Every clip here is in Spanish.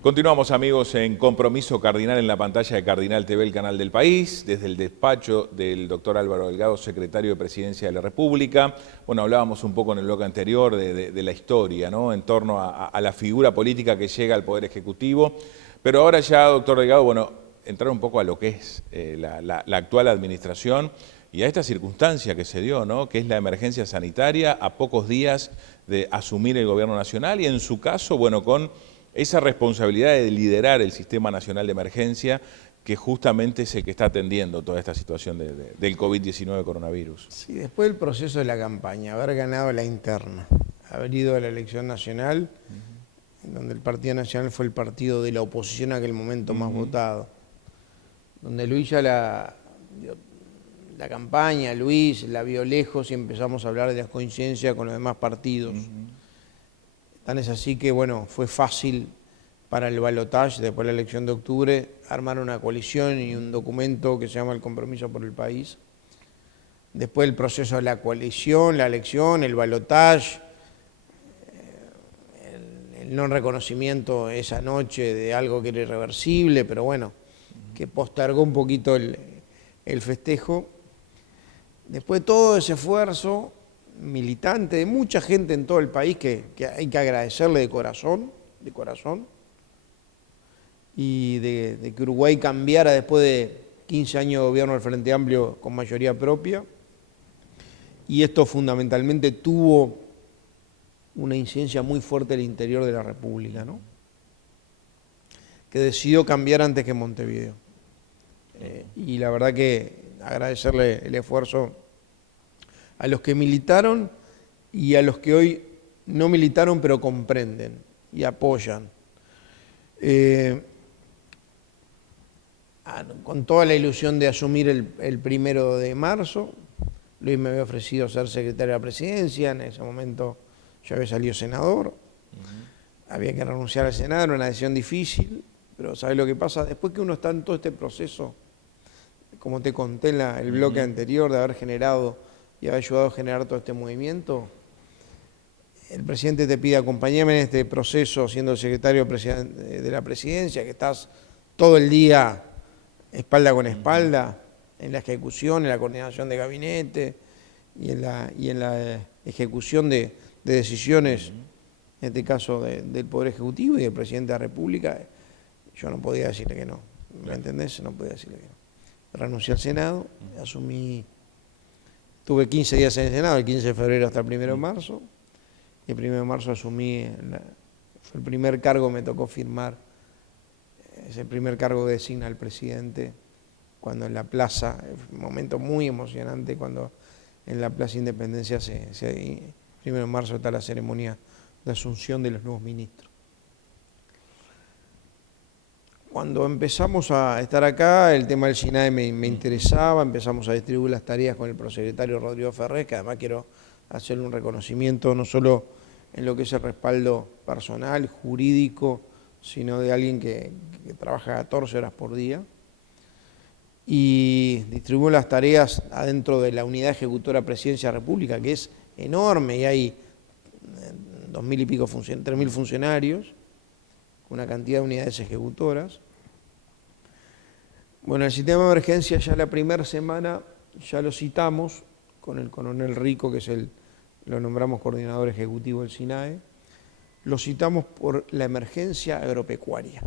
Continuamos, amigos, en Compromiso Cardinal en la pantalla de Cardinal TV, el canal del país, desde el despacho del doctor Álvaro Delgado, secretario de Presidencia de la República. Bueno, hablábamos un poco en el bloque anterior de la historia, ¿no?, en torno a la figura política que llega al Poder Ejecutivo. Pero ahora ya, doctor Delgado, bueno, entrar un poco a lo que es la actual administración y a esta circunstancia que se dio, ¿no?, que es la emergencia sanitaria a pocos días de asumir el gobierno nacional y, en su caso, bueno, con esa responsabilidad de liderar el Sistema Nacional de Emergencia, que justamente es el que está atendiendo toda esta situación del COVID-19 coronavirus. Sí, después del proceso de la campaña, haber ganado la interna, haber ido a la elección nacional, en donde el Partido Nacional fue el partido de la oposición a aquel momento más votado, donde Luis ya la campaña, Luis la vio lejos y empezamos a hablar de las coincidencias con los demás partidos. Tan es así que, bueno, fue fácil para el balotaje, después de la elección de octubre, armar una coalición y un documento que se llama el Compromiso por el País. Después del proceso de la coalición, la elección, el balotaje, el no reconocimiento esa noche de algo que era irreversible, pero bueno, que postergó un poquito el festejo. Después de todo ese esfuerzo militante de mucha gente en todo el país que hay que agradecerle de corazón, y de que Uruguay cambiara después de 15 años de gobierno del Frente Amplio con mayoría propia. Y esto fundamentalmente tuvo una incidencia muy fuerte en el interior de la República, ¿no?, que decidió cambiar antes que Montevideo. Y la verdad que agradecerle el esfuerzo a los que militaron y a los que hoy no militaron pero comprenden y apoyan. Con toda la ilusión de asumir el 1 de marzo, Luis me había ofrecido ser secretario de la Presidencia, en ese momento yo había salido senador, había que renunciar al Senado, era una decisión difícil, pero ¿sabes lo que pasa? Después que uno está en todo este proceso, como te conté en el bloque anterior, de haber generado y haber ayudado a generar todo este movimiento, el presidente te pide acompañarme en este proceso siendo el secretario de la Presidencia, que estás todo el día espalda con espalda en la ejecución, en la coordinación de gabinete y en la ejecución de decisiones, en este caso del Poder Ejecutivo y del Presidente de la República. Yo no podía decirle que no, ¿me entendés? No podía decirle que no. Renuncié al Senado, asumí. Tuve 15 días en el Senado, el 15 de febrero hasta el 1 de marzo. Y el 1 de marzo asumí, fue el primer cargo, me tocó firmar. Es el primer cargo que designa el presidente, cuando en la plaza, un momento muy emocionante, cuando en la Plaza Independencia, el 1 de marzo está la ceremonia de asunción de los nuevos ministros. Cuando empezamos a estar acá, el tema del SINAE me interesaba, empezamos a distribuir las tareas con el prosecretario Rodrigo Ferrer, que además quiero hacerle un reconocimiento no solo en lo que es el respaldo personal, jurídico, sino de alguien que trabaja 14 horas por día. Y distribuimos las tareas adentro de la Unidad Ejecutora Presidencia de la República, que es enorme, y hay 2.000 y pico, 3.000 funcionarios, una cantidad de unidades ejecutoras. Bueno, el sistema de emergencia ya la primera semana ya lo citamos con el coronel Rico, que es lo nombramos coordinador ejecutivo del SINAE, lo citamos por la emergencia agropecuaria.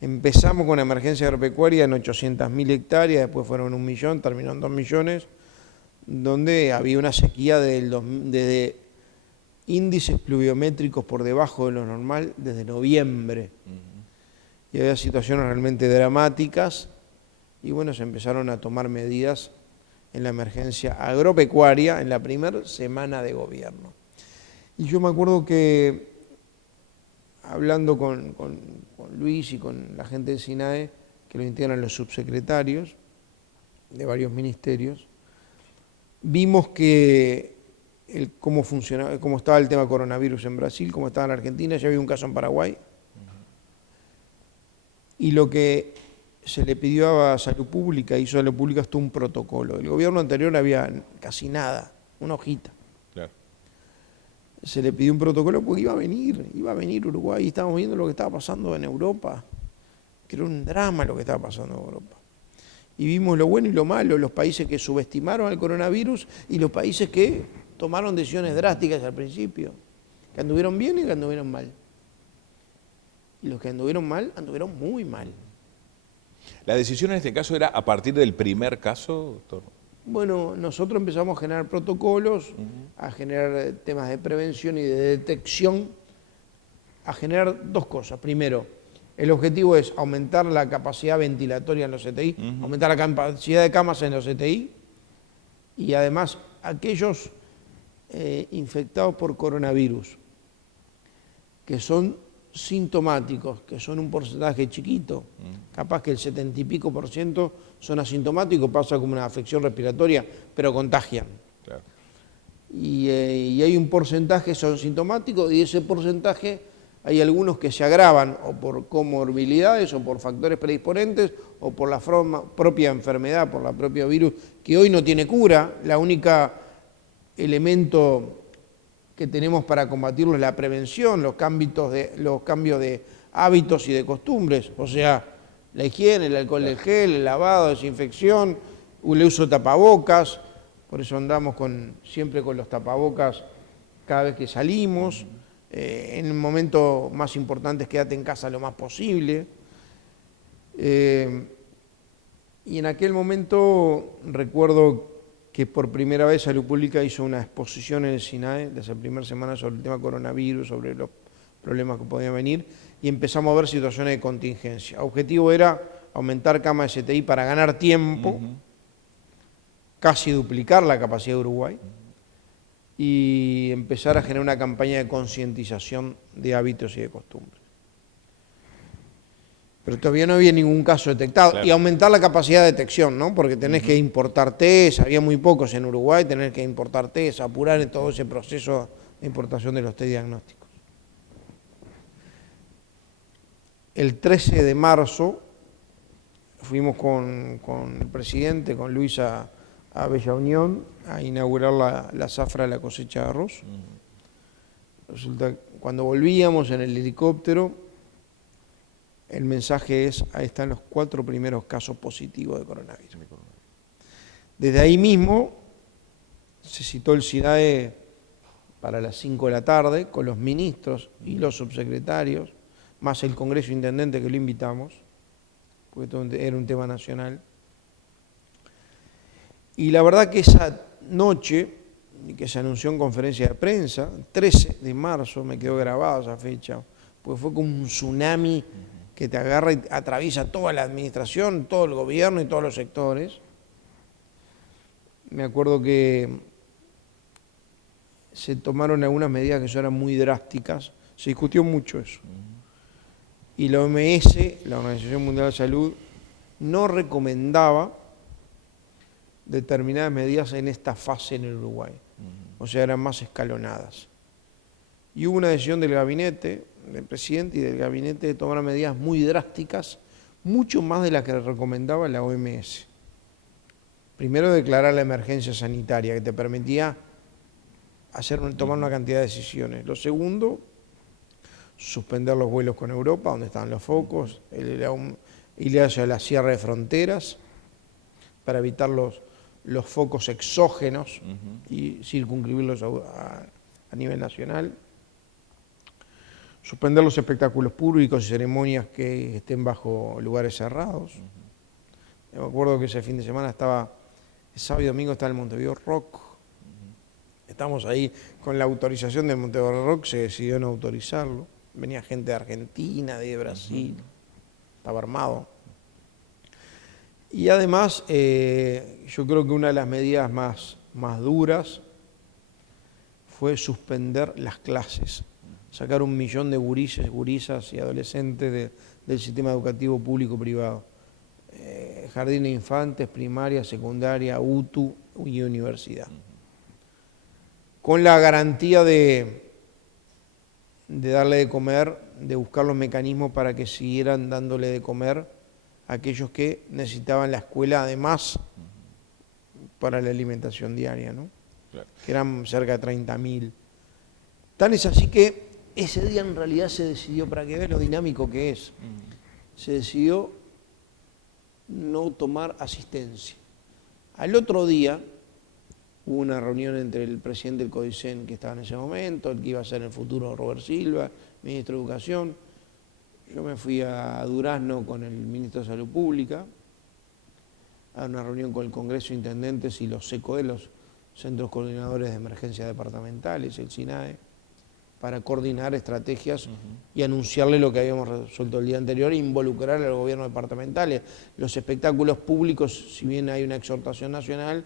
Empezamos con la emergencia agropecuaria en 800.000 hectáreas, después fueron 1 millón, terminó en 2 millones, donde había una sequía desde índices pluviométricos por debajo de lo normal desde noviembre. Y había situaciones realmente dramáticas y bueno, se empezaron a tomar medidas en la emergencia agropecuaria en la primera semana de gobierno. Y yo me acuerdo que hablando con Luis y con la gente del SINAE, que lo integran los subsecretarios de varios ministerios, vimos que cómo estaba el tema coronavirus en Brasil, cómo estaba en Argentina, ya había un caso en Paraguay. Y lo que se le pidió a Salud Pública, hizo Salud Pública hasta un protocolo. El gobierno anterior había casi nada, una hojita. Claro. se le pidió un protocolo porque iba a venir Uruguay, y estábamos viendo lo que estaba pasando en Europa, que era un drama lo que estaba pasando en Europa. Y vimos lo bueno y lo malo, los países que subestimaron al coronavirus y los países que tomaron decisiones drásticas al principio, que anduvieron bien y que anduvieron mal. Y los que anduvieron mal, anduvieron muy mal. ¿La decisión en este caso era a partir del primer caso, doctor? Bueno, nosotros empezamos a generar protocolos, a generar temas de prevención y de detección, a generar dos cosas. Primero, el objetivo es aumentar la capacidad ventilatoria en los CTI, aumentar la capacidad de camas en los CTI, y además aquellos infectados por coronavirus que son sintomáticos, que son un porcentaje chiquito, capaz que el 70 y pico % son asintomáticos, pasa como una afección respiratoria, pero contagian. Claro. Y hay un porcentaje que son sintomáticos, y ese porcentaje hay algunos que se agravan o por comorbilidades o por factores predisponentes o por la propia enfermedad, por la propia virus, que hoy no tiene cura. La única elemento que tenemos para combatirlo es la prevención, los cambios de hábitos y de costumbres, o sea, la higiene, el alcohol del gel, el lavado, desinfección, el uso de tapabocas. Por eso andamos siempre con los tapabocas cada vez que salimos. En el momento más importante es quédate en casa lo más posible. Y en aquel momento recuerdo que por primera vez Salud Pública hizo una exposición en el SINAE de esa primera semana sobre el tema coronavirus, sobre los problemas que podían venir, y empezamos a ver situaciones de contingencia. El objetivo era aumentar camas de CTI para ganar tiempo, casi duplicar la capacidad de Uruguay, y empezar a generar una campaña de concientización de hábitos y de costumbres. Pero todavía no había ningún caso detectado. Claro. Y aumentar la capacidad de detección, ¿no? Porque tenés que importar test, había muy pocos en Uruguay, tenés que importar test, apurar en todo ese proceso de importación de los test diagnósticos. El 13 de marzo fuimos con el presidente, con Luis, a Bella Unión a inaugurar la zafra de la cosecha de arroz. Resulta que cuando volvíamos en el helicóptero, el mensaje es: ahí están los 4 primeros casos positivos de coronavirus. Desde ahí mismo se citó el SINAE para las 5 de la tarde con los ministros y los subsecretarios, más el Congreso Intendente que lo invitamos, porque era un tema nacional. Y la verdad que esa noche, que se anunció en conferencia de prensa, 13 de marzo, me quedó grabada esa fecha, porque fue como un tsunami que te agarra y atraviesa toda la administración, todo el gobierno y todos los sectores. Me acuerdo que se tomaron algunas medidas que eran muy drásticas, se discutió mucho eso. Y la OMS, la Organización Mundial de la Salud, no recomendaba determinadas medidas en esta fase en el Uruguay. O sea, eran más escalonadas. Y hubo una decisión del gabinete, del presidente y del gabinete, de tomar medidas muy drásticas, mucho más de las que recomendaba la OMS. Primero, declarar la emergencia sanitaria, que te permitía tomar una cantidad de decisiones. Lo segundo, suspender los vuelos con Europa, donde estaban los focos, ir hacia la cierre de fronteras, para evitar los focos exógenos y circunscribirlos a nivel nacional. Suspender los espectáculos públicos y ceremonias que estén bajo lugares cerrados. Me acuerdo que ese fin de semana el sábado y domingo estaba el Montevideo Rock. Estamos ahí con la autorización del Montevideo Rock, se decidió no autorizarlo. Venía gente de Argentina, de Brasil, estaba armado. Y además, yo creo que una de las medidas más duras fue suspender las clases. Sacar 1 millón de gurisas y adolescentes del sistema educativo público-privado. Jardín de infantes, primaria, secundaria, UTU y universidad. Con la garantía de darle de comer, de buscar los mecanismos para que siguieran dándole de comer a aquellos que necesitaban la escuela, además, para la alimentación diaria, ¿no? Claro. Que eran cerca de 30.000. Tan es así que ese día en realidad se decidió, para que vean lo dinámico que es, se decidió no tomar asistencia. Al otro día hubo una reunión entre el presidente del CODICEN que estaba en ese momento, el que iba a ser el futuro Robert Silva, ministro de Educación. Yo me fui a Durazno con el ministro de Salud Pública a una reunión con el Congreso de Intendentes y los CECOE, los Centros Coordinadores de Emergencias Departamentales, el SINAE, para coordinar estrategias y anunciarle lo que habíamos resuelto el día anterior e involucrar a los gobiernos departamentales. Los espectáculos públicos, si bien hay una exhortación nacional,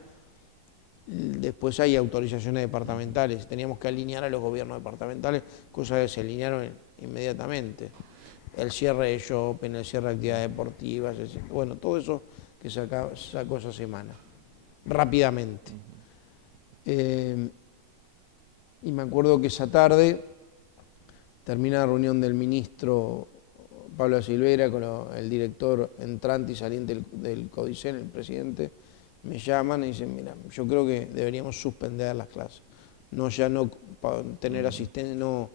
después hay autorizaciones departamentales. Teníamos que alinear a los gobiernos departamentales, cosas que se alinearon inmediatamente. El cierre de shopping, el cierre de actividades deportivas, bueno, todo eso que sacó esa semana, rápidamente. Y me acuerdo que esa tarde termina la reunión del ministro Pablo de Silveira con el director entrante y saliente del CODICEN, el presidente. Me llaman y dicen, mira, yo creo que deberíamos suspender las clases, no tener asistencia, no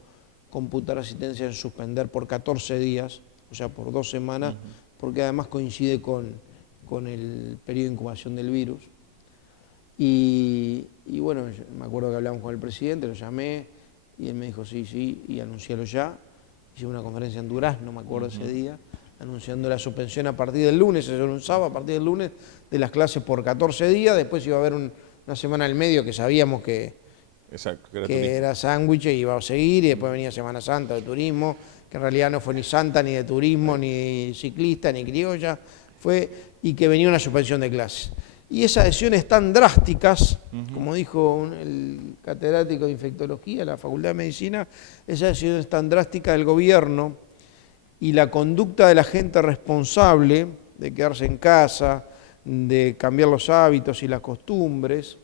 computar asistencia en suspender por 14 días, o sea, por 2 semanas, porque además coincide con el periodo de incubación del virus. Y bueno, me acuerdo que hablamos con el presidente, lo llamé y él me dijo sí, y anuncialo ya. Hice una conferencia en Durazno, me acuerdo ese día, anunciando la suspensión a partir del lunes, eso era un sábado, a partir del lunes, de las clases por 14 días. Después iba a haber una semana al medio que sabíamos que era sándwich y iba a seguir, y después venía Semana Santa de turismo, que en realidad no fue ni santa, ni de turismo, ni ciclista, ni criolla, y que venía una suspensión de clases. Y esas decisiones tan drásticas, como dijo el catedrático de infectología de la Facultad de Medicina, esas decisiones tan drásticas del gobierno y la conducta de la gente responsable de quedarse en casa, de cambiar los hábitos y las costumbres,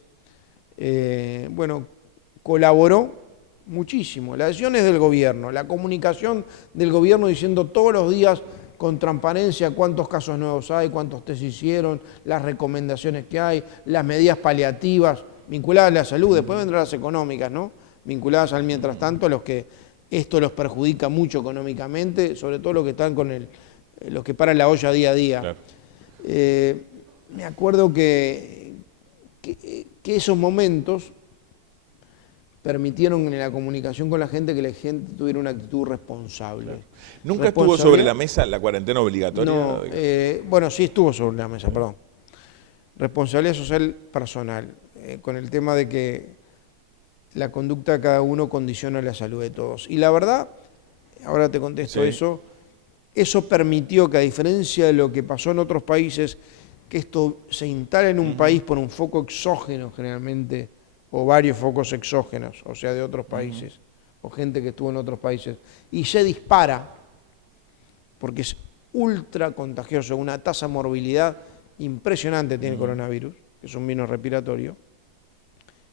bueno, colaboró muchísimo. Las decisiones del gobierno, la comunicación del gobierno diciendo todos los días con transparencia cuántos casos nuevos hay, cuántos test hicieron, las recomendaciones que hay, las medidas paliativas vinculadas a la salud, después vendrán las económicas, ¿no? Vinculadas al mientras tanto, a los que esto los perjudica mucho económicamente, sobre todo los que están los que paran la olla día a día. Claro. Me acuerdo que esos momentos permitieron en la comunicación con la gente que la gente tuviera una actitud responsable. Claro. ¿Nunca estuvo sobre la mesa la cuarentena obligatoria? No, bueno, sí estuvo sobre la mesa, perdón. Responsabilidad social personal, con el tema de que la conducta de cada uno condiciona la salud de todos. Y la verdad, ahora te contesto eso permitió que, a diferencia de lo que pasó en otros países, que esto se instala en un país por un foco exógeno generalmente, o varios focos exógenos, o sea, de otros países, o gente que estuvo en otros países, y se dispara, porque es ultra contagioso, una tasa de morbilidad impresionante tiene el coronavirus, que es un virus respiratorio,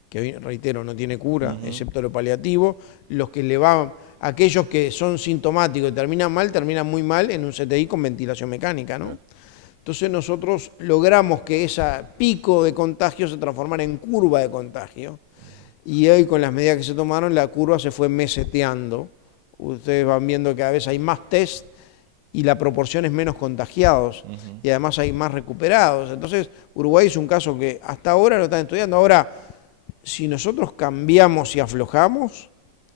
que reitero, no tiene cura, excepto lo paliativo. Aquellos que son sintomáticos y terminan muy mal en un CTI con ventilación mecánica, ¿no? Entonces nosotros logramos que ese pico de contagio se transformara en curva de contagio, y hoy con las medidas que se tomaron la curva se fue meseteando. Ustedes van viendo que cada vez hay más test y la proporción es menos contagiados, y además hay más recuperados. Entonces Uruguay es un caso que hasta ahora lo están estudiando. Ahora, si nosotros cambiamos y aflojamos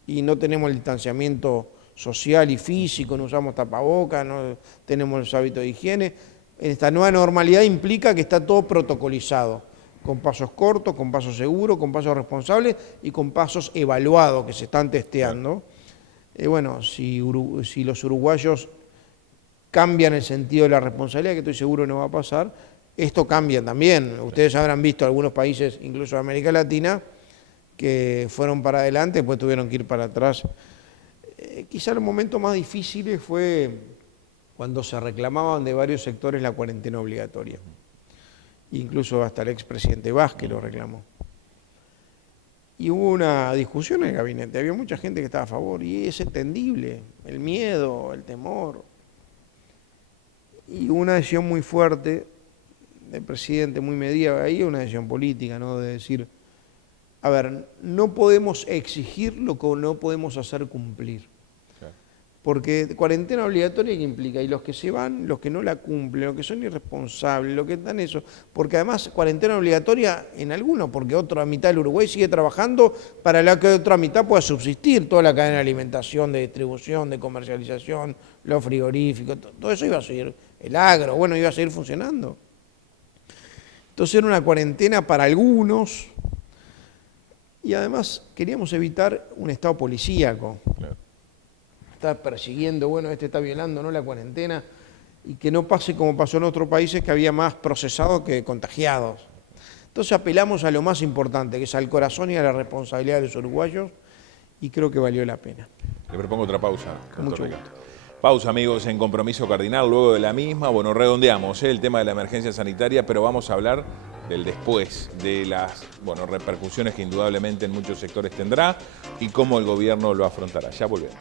y no tenemos el distanciamiento social y físico, no usamos tapabocas, no tenemos los hábitos de higiene, esta nueva normalidad implica que está todo protocolizado, con pasos cortos, con pasos seguros, con pasos responsables y con pasos evaluados que se están testeando. Bueno, si los uruguayos cambian el sentido de la responsabilidad, que estoy seguro no va a pasar, esto cambia también. Ustedes habrán visto algunos países, incluso de América Latina, que fueron para adelante, después tuvieron que ir para atrás. Quizá los momentos más difíciles fue cuando se reclamaban de varios sectores la cuarentena obligatoria. Incluso hasta el expresidente Vázquez lo reclamó. Y hubo una discusión en el gabinete, había mucha gente que estaba a favor, y es entendible, el miedo, el temor. Y una decisión muy fuerte del presidente, muy medida, ahí una decisión política, ¿no? De decir, A ver, no podemos exigir lo que no podemos hacer cumplir. Porque cuarentena obligatoria, ¿qué implica? Y los que se van, los que no la cumplen, los que son irresponsables, los que están eso. Porque además cuarentena obligatoria en algunos, porque otra mitad del Uruguay sigue trabajando para la que otra mitad pueda subsistir. Toda la cadena de alimentación, de distribución, de comercialización, los frigoríficos, todo eso iba a seguir, el agro, bueno, iba a seguir funcionando. Entonces era una cuarentena para algunos y además queríamos evitar un estado policíaco. Claro. Está persiguiendo, bueno, este está violando, ¿no?, la cuarentena, y que no pase como pasó en otros países, que había más procesados que contagiados. Entonces apelamos a lo más importante, que es al corazón y a la responsabilidad de los uruguayos, y creo que valió la pena. Le propongo otra pausa. Con mucho gusto. Pausa, amigos, en Compromiso Cardinal. Luego de la misma, bueno, redondeamos el tema de la emergencia sanitaria, pero vamos a hablar del después, de las repercusiones que indudablemente en muchos sectores tendrá y cómo el gobierno lo afrontará. Ya volvemos.